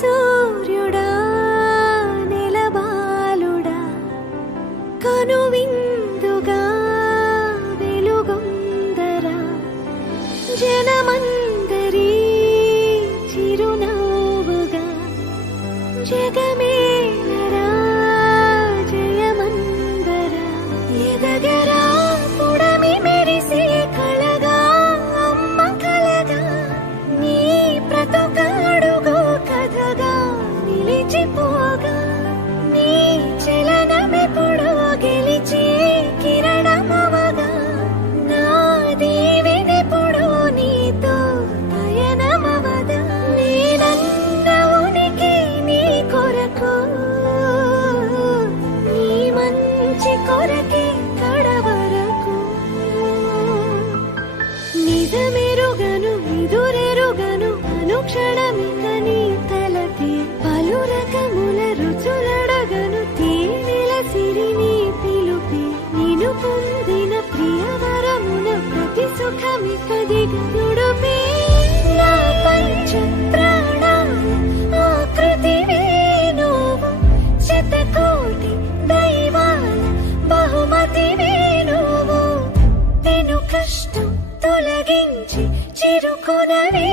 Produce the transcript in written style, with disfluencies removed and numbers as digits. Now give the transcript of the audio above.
సూర్యుడా నెలబాలుడా కనువిందుగా వెలుగొందరా జనమందరి చిరునవ్వుగా జగమేలరా జయమందరా ఎదగరా పుడమి మెరిసే కళగా అమ్మ కలగా నీ బ్రతుకాడుగో కథగా నిలిచిపోగా నీ చలనమెప్పుడో గెలిచే కిరణమవగా నా దీవెనెప్పుడో నీతో పయనమవదా నేనన్న ఉనికి నీ కొరకు నీ మంచి కొరకే కడవరకు నిజమెరుగను ఎదురెరుగను అనుక్షణమిక నీ తలపి పలు రకముల రుచులడగను తేనెల సిరి నీ పిలుపి నిను పొందిన ప్రియవరమున ప్రతి సుఖమికదిగా నుడుపే నా పంచ ప్రాణాల ఆకృతివే నువ్వు శతకోటి దైవాల బహుమతివే నువ్వు పెను కష్టం తొలగించి చిరుకొనవే